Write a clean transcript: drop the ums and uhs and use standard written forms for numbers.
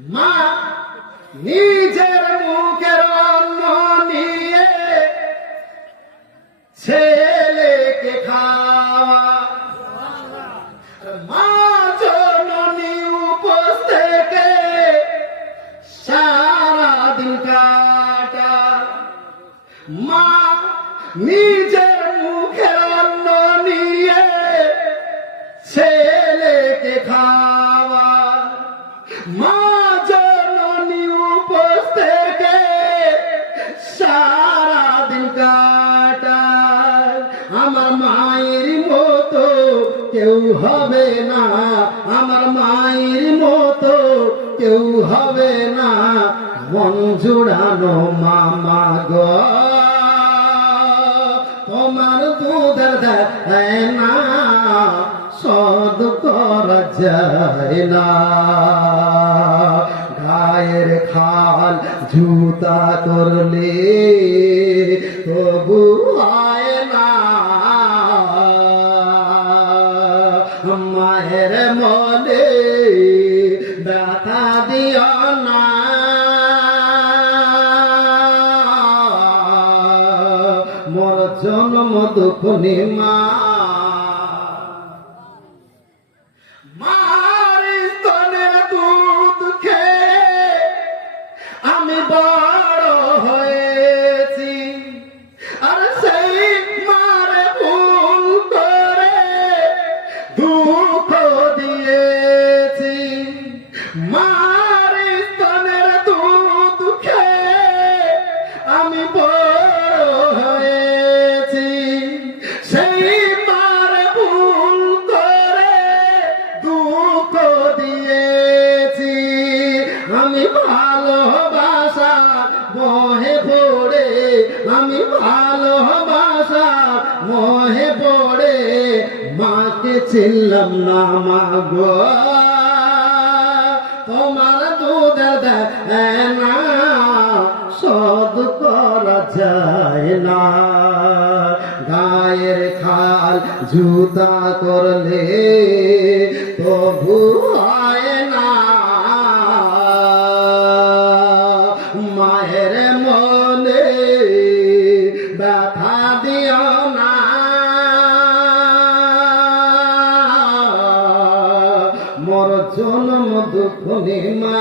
মা নিজের মুখের অন্ন নিয়ে ছেলেকে খাওয়া, মা জননী উপোস থেকে সারাদিন কাটা। মা নিজের মুখের অন্ন নিয়ে ছেলেকে খাওয়া, মা জননী উপোস থেকে সারাদিন কাটায়। আমার মায়ের মতো কেউ হবে না, আমার মায়ের মতো কেউ হবে না, মন জুড়ানো মামা গো। তোমার দুধের দেয় না শোধ করা যায় না, গায়ের খাল জুতা করলে তবু হয় না। মায়ের মনে ব্যথা দিও না, মোর জন্ম দুঃখনি মা। মার স্তনের দুধ খেয়ে আমি বড় হয়েছি, আর সেই মার ভুল করে দুঃখ দিয়েছি। মার স্তনের দুধ খেয়ে আমি বড় হয়েছি, সেই মার ভুল করে দুঃখ দিয়েছি। আমি ভালোবাসা মোহে পড়ে, আমি ভালোবাসা মোহে পড়ে মাকে চিনলাম না মা গো। তোমার দুধের দেয় না শোধ করা যায় না, গায়ের খাল জুতা করলে তবু হয় না। মায়ের মনে ব্যথা দিও না, মোর জন্ম দুঃখনি মা।